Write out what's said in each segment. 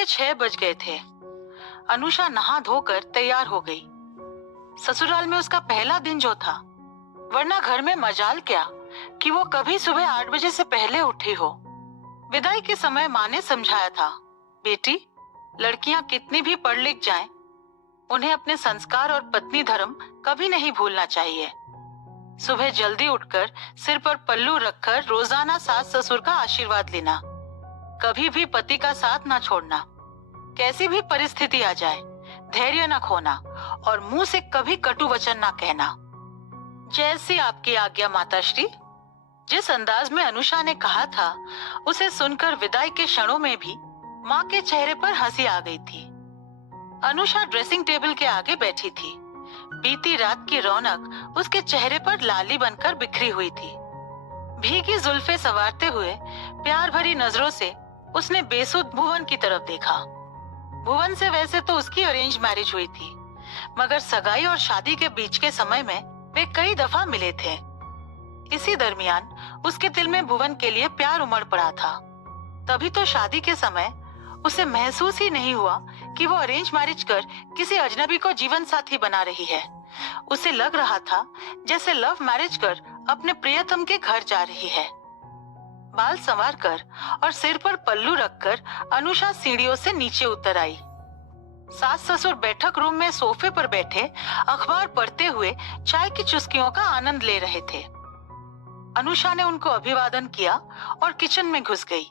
के 6 बज गए थे। अनुषा नहा धोकर तैयार हो गई। ससुराल में उसका पहला दिन जो था, वरना घर में मजाल क्या कि वो कभी सुबह 8 बजे से पहले उठी हो। विदाई के समय माँ ने समझाया था, बेटी, लड़कियां कितनी भी पढ़ लिख जाएं, उन्हें अपने संस्कार और पत्नी धर्म कभी नहीं भूलना चाहिए। सुबह जल्दी उठकर सिर पर पल्लू रखकर रोजाना सास ससुर का आशीर्वाद लेना, कभी भी पति का साथ ना छोड़ना, कैसी भी परिस्थिति आ जाए धैर्य न खोना और मुंह से कभी कटु वचन ना कहना। जैसी आपकी आज्ञा माताश्री। जिस अंदाज में अनुषा ने कहा था, उसे सुनकर विदाई के क्षणों में भी माँ के चेहरे पर हंसी आ गई थी। अनुषा ड्रेसिंग टेबल के आगे बैठी थी। बीती रात की रौनक उसके चेहरे पर लाली बनकर बिखरी हुई थी। भीगी जुल्फे संवारते हुए प्यार भरी नजरों से उसने बेसुध भुवन की तरफ देखा। भुवन से वैसे तो उसकी अरेंज मैरिज हुई थी, मगर सगाई और शादी के बीच के समय में वे कई दफा मिले थे। इसी दरमियान उसके दिल में भुवन के लिए प्यार उमड़ पड़ा था। तभी तो शादी के समय उसे महसूस ही नहीं हुआ कि वो अरेंज मैरिज कर किसी अजनबी को जीवन साथी बना रही है। उसे लग रहा था जैसे लव मैरिज कर अपने प्रियतम के घर जा रही है। बाल संवार कर और सिर पर पल्लू रखकर अनुषा सीढ़ियों से नीचे उतर आई। सास ससुर बैठक रूम में सोफे पर बैठे अखबार पढ़ते हुए चाय की चुस्कियों का आनंद ले रहे थे। अनुषा ने उनको अभिवादन किया और किचन में घुस गई।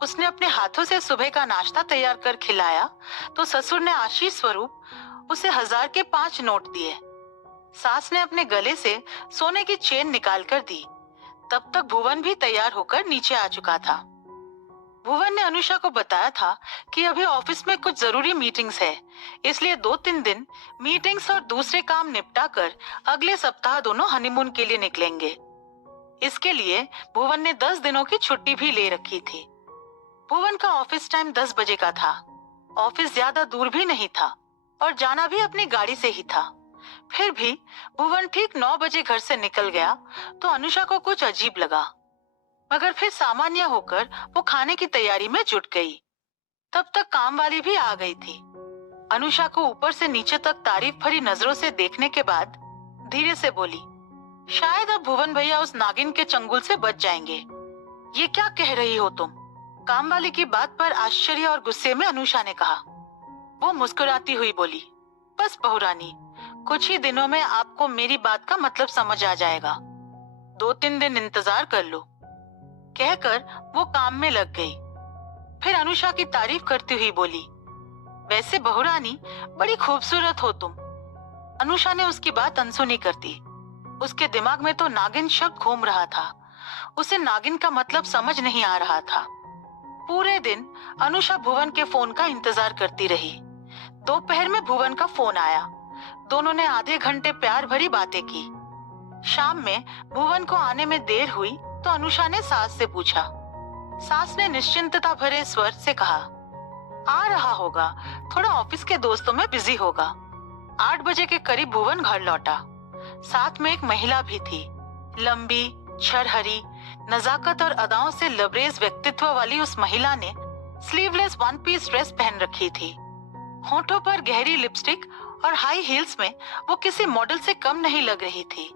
उसने अपने हाथों से सुबह का नाश्ता तैयार कर खिलाया तो ससुर ने आशीष स्वरूप उसे 1000 के 5 नोट दिए। सास ने अपने गले से सोने की चेन निकाल कर दी। तब तक भुवन भी तैयार होकर नीचे आ चुका था। भुवन ने अनुषा को बताया था कि अभी ऑफिस में कुछ जरूरी मीटिंग्स है, इसलिए 2-3 दिन मीटिंग्स और दूसरे काम निपटा कर अगले सप्ताह दोनों हनीमून के लिए निकलेंगे। इसके लिए भुवन ने 10 दिनों की छुट्टी भी ले रखी थी। भुवन का ऑफिस टाइम 10 बजे का था। ऑफिस ज्यादा दूर भी नहीं था और जाना भी अपनी गाड़ी से ही था। फिर भी भुवन ठीक 9 बजे घर से निकल गया तो अनुषा को कुछ अजीब लगा, मगर फिर सामान्य होकर वो खाने की तैयारी में जुट गई। तब तक काम वाली भी आ गई थी। अनुषा को ऊपर से नीचे तक तारीफ भरी नजरों से देखने के बाद धीरे से बोली, शायद अब भुवन भैया उस नागिन के चंगुल से बच जाएंगे। ये क्या कह रही हो तुम? काम वाली की बात पर आश्चर्य और गुस्से में अनुषा ने कहा। वो मुस्कुराती हुई बोली, बस बहुरानी, कुछ ही दिनों में आपको मेरी बात का मतलब समझ आ जाएगा। 2-3 दिन इंतजार कर लो। कहकर वो काम में लग गई। फिर अनुषा की तारीफ करती हुई बोली, वैसे बहुरानी बड़ी खूबसूरत हो तुम। अनुषा ने उसकी बात अनसुनी कर दी। उसके दिमाग में तो नागिन शब्द घूम रहा था। उसे नागिन का मतलब समझ नहीं आ रहा था। पूरे दिन अनुषा भुवन के फोन का इंतजार करती रही। दोपहर में भुवन का फोन आया। दोनों ने आधे घंटे प्यार भरी बातें की। शाम में भुवन को आने में देर हुई तो अनुषा ने सास से पूछा। सास ने निश्चिंतता भरे स्वर से कहा, आ रहा होगा, थोड़ा ऑफिस के दोस्तों में बिजी होगा। 8 बजे के करीब भुवन घर लौटा। साथ में एक महिला भी थी। लंबी, छरहरी, नजाकत और अदाओं से लबरेज व्यक्तित्व वाली उस महिला ने स्लीवलेस 1 पीस ड्रेस पहन रखी थी। होठों पर गहरी लिपस्टिक और हाई हील्स में वो किसी मॉडल से कम नहीं लग रही थी।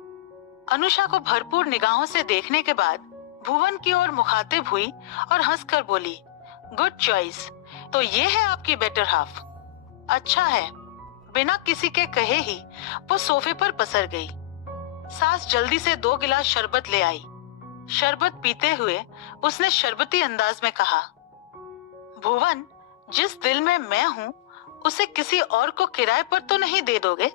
अनुषा को भरपूर निगाहों से देखने के बाद भुवन की ओर मुखातिब हुई और हंसकर बोली, गुड चॉइस। तो ये है आपकी बेटर हाफ? अच्छा है। बिना किसी के कहे ही वो सोफे पर पसर गई। सास जल्दी से 2 गिलास शरबत ले आई। शरबत पीते हुए उसने शरबती अंदाज में कहा, भुवन, जिस दिल में मैं हूँ उसे किसी और को किराए पर तो नहीं दे दोगे?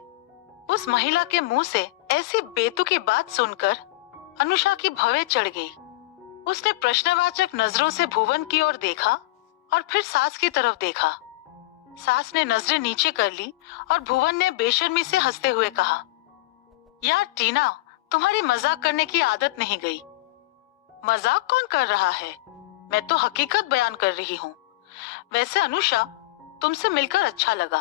उस महिला के मुंह से ऐसी बेतुकी बात सुनकर अनुषा की भवें चढ़ गई। उसने प्रश्नवाचक नजरों से भुवन की ओर देखा और फिर सास की तरफ देखा। सास ने नजरें नीचे कर ली और भुवन ने बेशर्मी से हंसते हुए कहा, यार टीना, तुम्हारी मजाक करने की आदत नहीं गई। मजाक कौन कर रहा है? मैं तो हकीकत बयान कर रही हूँ। वैसे अनुषा, तुमसे मिलकर अच्छा लगा।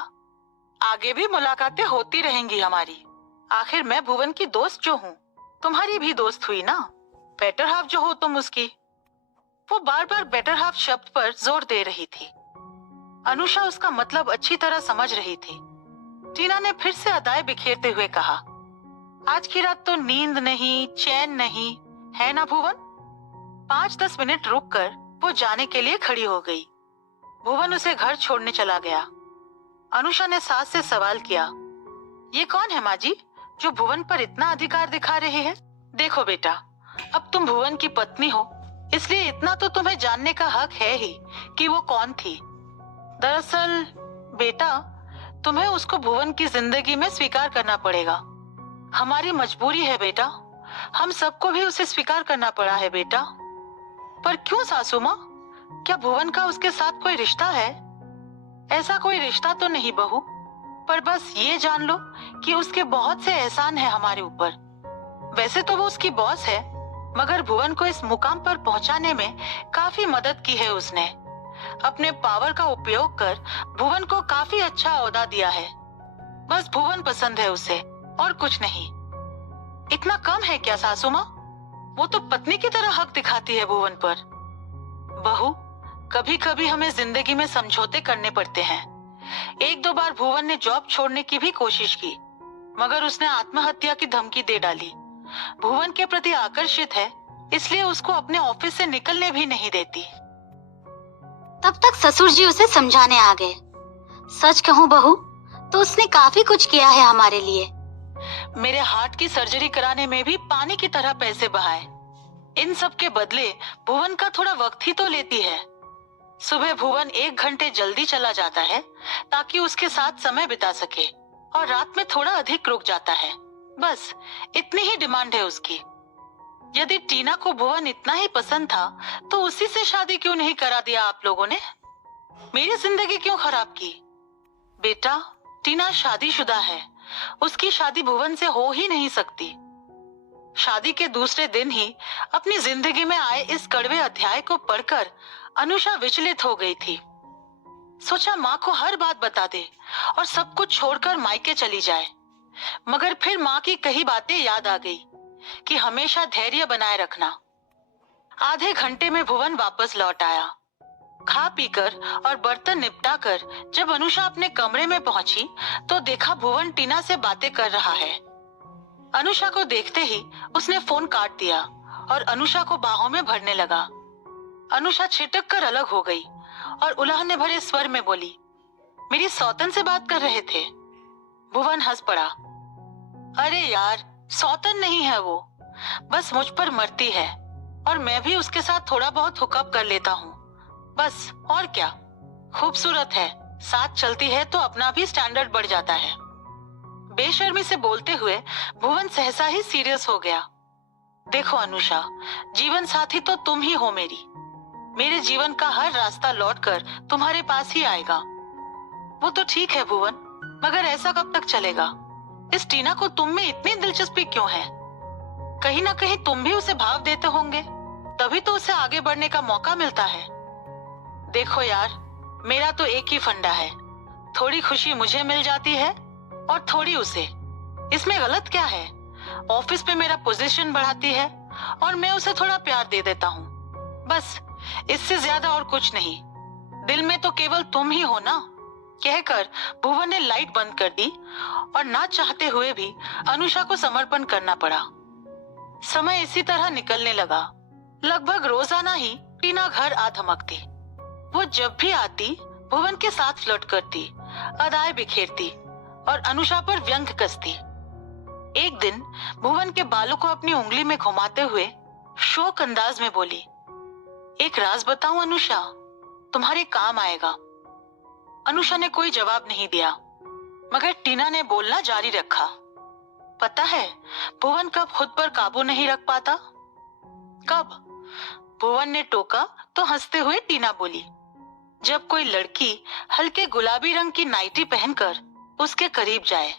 आगे भी मुलाकातें होती रहेंगी हमारी। आखिर मैं भुवन की दोस्त जो हूँ, तुम्हारी भी दोस्त हुई ना। बेटर हाफ जो हो तुम उसकी। वो बार बार बेटर हाफ शब्द पर जोर दे रही थी। अनुषा उसका मतलब अच्छी तरह समझ रही थी। टीना ने फिर से अदाएं बिखेरते हुए कहा, आज की रात तो नींद नहीं, चैन नहीं, है ना भुवन? 5-10 मिनट रुककर वो जाने के लिए खड़ी हो गई। भुवन उसे घर छोड़ने चला गया। अनुषा ने सास से सवाल किया, ये कौन है माँ जी जो भुवन पर इतना अधिकार दिखा रहे हैं? देखो बेटा, अब तुम भुवन की पत्नी हो, इसलिए इतना तो तुम्हें जानने का हक है ही कि वो कौन थी। दरअसल बेटा, तुम्हें उसको भुवन की जिंदगी में स्वीकार करना पड़ेगा। हमारी मजबूरी है बेटा, हम सबको भी उसे स्वीकार करना पड़ा है बेटा। पर क्यों सासू माँ, क्या भुवन का उसके साथ कोई रिश्ता है? ऐसा कोई रिश्ता तो नहीं बहू, पर बस ये जान लो कि उसके बहुत से एहसान है हमारे ऊपर। वैसे तो वो उसकी बॉस है, मगर भुवन को इस मुकाम पर पहुंचाने में काफी मदद की है उसने। अपने पावर का उपयोग कर भुवन को काफी अच्छा ओहदा दिया है। बस भुवन पसंद है उसे और कुछ नहीं। इतना कम है क्या सासू माँ? वो तो पत्नी की तरह हक दिखाती है भुवन पर। बहू, कभी कभी हमें जिंदगी में समझौते करने पड़ते हैं। 1-2 बार भुवन ने जॉब छोड़ने की भी कोशिश की, मगर उसने आत्महत्या की धमकी दे डाली। भुवन के प्रति आकर्षित है, इसलिए उसको अपने ऑफिस से निकलने भी नहीं देती। तब तक ससुर जी उसे समझाने आ गए। सच कहूँ बहू, तो उसने काफी कुछ किया है हमारे लिए। मेरे हार्ट की सर्जरी कराने में भी पानी की तरह पैसे बहाए। इन सब के बदले भुवन का थोड़ा वक्त ही तो लेती है। सुबह भुवन 1 घंटे जल्दी चला जाता है ताकि उसके साथ समय बिता सके, और रात में थोड़ा अधिक रुक जाता है। बस इतनी ही डिमांड है उसकी। यदि टीना को भुवन इतना ही पसंद था तो उसी से शादी क्यों नहीं करा दिया आप लोगों ने? मेरी जिंदगी क्यों खराब की? बेटा, टीना शादीशुदा है, उसकी शादी भुवन से हो ही नहीं सकती। शादी के दूसरे दिन ही अपनी जिंदगी में आए इस कड़वे अध्याय को पढ़कर अनुषा विचलित हो गई थी। सोचा माँ को हर बात बता दे और सब कुछ छोड़कर मायके चली जाए, मगर फिर माँ की कही बातें याद आ गई कि हमेशा धैर्य बनाए रखना। आधे घंटे में भुवन वापस लौट आया। खा पीकर और बर्तन निपटाकर जब अनुषा अपने कमरे में पहुंची तो देखा भुवन टीना से बातें कर रहा है। अनुषा को देखते ही उसने फोन काट दिया और अनुषा को बाहों में भरने लगा। अनुषा छिटक कर अलग हो गई और उलाहने भरे स्वर में बोली, मेरी सौतन से बात कर रहे थे? भुवन हंस पड़ा। अरे यार, सौतन नहीं है वो, बस मुझ पर मरती है और मैं भी उसके साथ थोड़ा बहुत हुकअप कर लेता हूँ, बस और क्या। खूबसूरत है, साथ चलती है तो अपना भी स्टैंडर्ड बढ़ जाता है। बेशर्मी से बोलते हुए भुवन सहसा ही सीरियस हो गया। देखो अनुषा, जीवन साथी तो तुम ही हो मेरी। मेरे जीवन का हर रास्ता लौटकर तुम्हारे पास ही आएगा। वो तो ठीक है भुवन, मगर ऐसा कब तक चलेगा? इस टीना को तुम में इतनी दिलचस्पी क्यों है? कहीं ना कहीं तुम भी उसे भाव देते होंगे, तभी तो उसे आगे बढ़ने का मौका मिलता है। देखो यार, मेरा तो एक ही फंडा है, थोड़ी खुशी मुझे मिल जाती है और थोड़ी उसे। इसमें गलत क्या है? ऑफिस में मेरा पोजीशन बढ़ाती है और मैं उसे थोड़ा प्यार दे देता हूँ, बस इससे ज्यादा और कुछ नहीं। दिल में तो केवल तुम ही हो ना। कहकर भुवन ने लाइट बंद कर दी और ना चाहते हुए भी अनुषा को समर्पण करना पड़ा। समय इसी तरह निकलने लगा। लगभग रोजाना ही टीना घर आ धमकती। वो जब भी आती भुवन के साथ फ्लर्ट करती, अदाएं बिखेरती और अनुषा पर व्यंग कसती। एक दिन भुवन के बालों को अपनी उंगली में घुमाते हुए शोक अंदाज में बोली, एक राज बताऊं अनुषा, तुम्हारे काम आएगा। अनुषा ने कोई जवाब नहीं दिया, मगर टीना ने बोलना जारी रखा। पता है भुवन कब खुद पर काबू नहीं रख पाता? कब? भुवन ने टोका तो हंसते हुए टीना बोली, जब कोई लड़की हल्के गुलाबी रंग की नाइटी पहनकर उसके करीब जाए,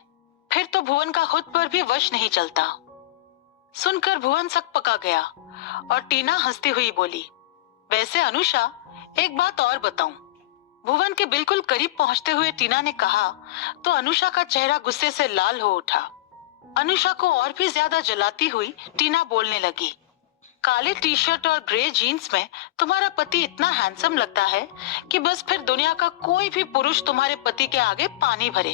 फिर तो भुवन का खुद पर भी वश नहीं चलता। सुनकर भुवन सकपका गया और टीना हंसती हुई बोली, वैसे अनुषा एक बात और बताऊं। भुवन के बिल्कुल करीब पहुंचते हुए टीना ने कहा तो अनुषा का चेहरा गुस्से से लाल हो उठा। अनुषा को और भी ज्यादा जलाती हुई टीना बोलने लगी, काले टी शर्ट और ग्रे जीन्स में तुम्हारा पति इतना हैंडसम लगता है कि बस फिर दुनिया का कोई भी पुरुष तुम्हारे पति के आगे पानी भरे।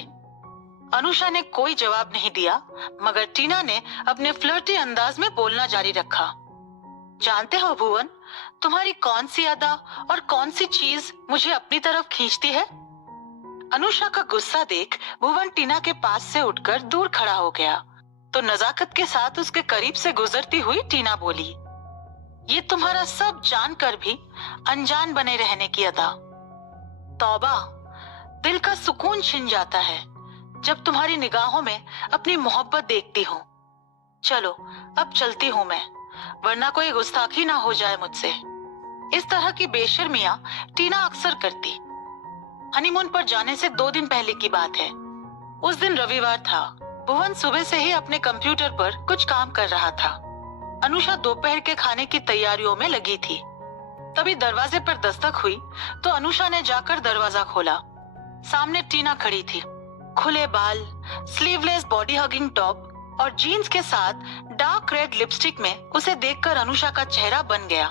अनुषा ने कोई जवाब नहीं दिया, मगर टीना ने अपने फ्लर्टी अंदाज में बोलना जारी रखा। जानते हो भुवन, तुम्हारी कौन सी अदा और कौन सी चीज मुझे अपनी तरफ खींचती है? अनुषा का गुस्सा देख भुवन टीना के पास से उठकर दूर खड़ा हो गया, तो नजाकत के साथ उसके करीब से गुजरती हुई टीना बोली, ये तुम्हारा सब जानकर भी अनजान बने रहने की अदा। तौबा, दिल का सुकून छिन जाता है जब तुम्हारी निगाहों में अपनी मोहब्बत देखती हूँ। चलो अब चलती हूँ मैं, वरना कोई गुस्ताखी ना हो जाए मुझसे। इस तरह की बेशर्मियां टीना अक्सर करती। हनीमून पर जाने से 2 दिन पहले की बात है। उस दिन रविवार था। भुवन सुबह से ही अपने कंप्यूटर पर कुछ काम कर रहा था। अनुषा दोपहर के खाने की तैयारियों में लगी थी। तभी दरवाजे पर दस्तक हुई तो अनुषा ने जाकर दरवाजा खोला। सामने टीना खड़ी थी। खुले बाल, स्लीवलेस बॉडी हगिंग टॉप और जीन्स के साथ डार्क रेड लिपस्टिक में उसे देखकर अनुषा का चेहरा बन गया।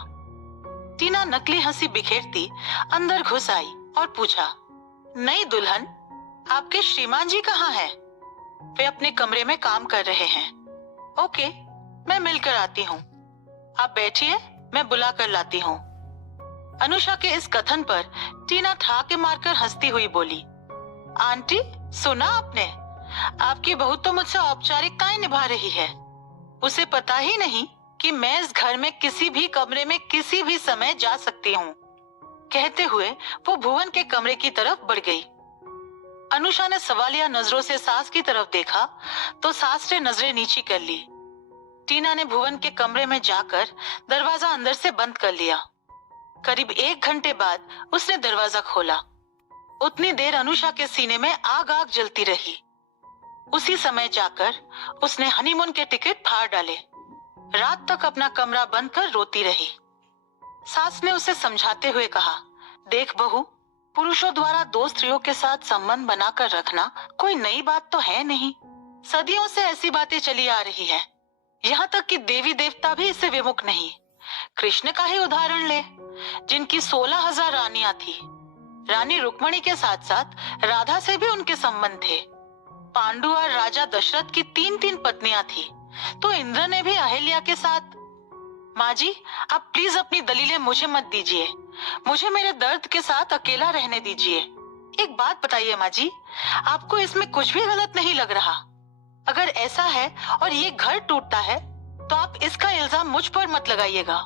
टीना नकली हंसी बिखेरती अंदर घुस आई और पूछा, नई दुल्हन, आपके श्रीमान जी कहाँ हैं? वे अपने कमरे में काम कर रहे हैं। ओके, मैं मिलकर आती हूँ। आप बैठिए, मैं बुला कर लाती हूँ। अनुषा के इस कथन पर टीना ठाके मारकर हंसती हुई बोली, आंटी सुना आपने? आपकी बहू तो मुझसे औपचारिकताएं निभा रही है। उसे पता ही नहीं कि मैं इस घर में किसी भी कमरे में किसी भी समय जा सकती हूँ। कहते हुए वो भुवन के कमरे की तरफ बढ़ गई। अनुषा ने सवालिया नजरों से सास की तरफ देखा तो सास ने नजरें नीची कर ली। टीना ने भुवन के कमरे में जाकर दरवाजा अंदर से बंद कर लिया। करीब 1 घंटे बाद उसने दरवाजा खोला। उतनी देर अनुषा के सीने में आग आग जलती रही। उसी समय जाकर उसने हनीमून के टिकट फाड़ डाले। रात तक अपना कमरा बंद कर रोती रही। सास ने उसे समझाते हुए कहा, देख बहू, पुरुषों द्वारा 2 स्त्रियों के साथ संबंध बनाकर रखना कोई नई बात तो है नहीं। सदियों से ऐसी बातें चली आ रही है। यहाँ तक कि देवी देवता भी इससे विमुख नहीं। कृष्ण का ही उदाहरण ले, जिनकी 16,000 रानियां थी। रानी रुक्मणी के साथ साथ राधा से भी उनके संबंध थे। पांडु और राजा दशरथ की 3-3 पत्नियां थी, तो इंद्र ने भी अहिल्या के साथ। माँ जी, आप प्लीज अपनी दलीलें मुझे मत दीजिए। मुझे मेरे दर्द के साथ अकेला रहने दीजिए। एक बात बताइए माँ जी, आपको इसमें कुछ भी गलत नहीं लग रहा? अगर ऐसा है और ये घर टूटता है तो आप इसका इल्जाम मुझ पर मत लगाइएगा।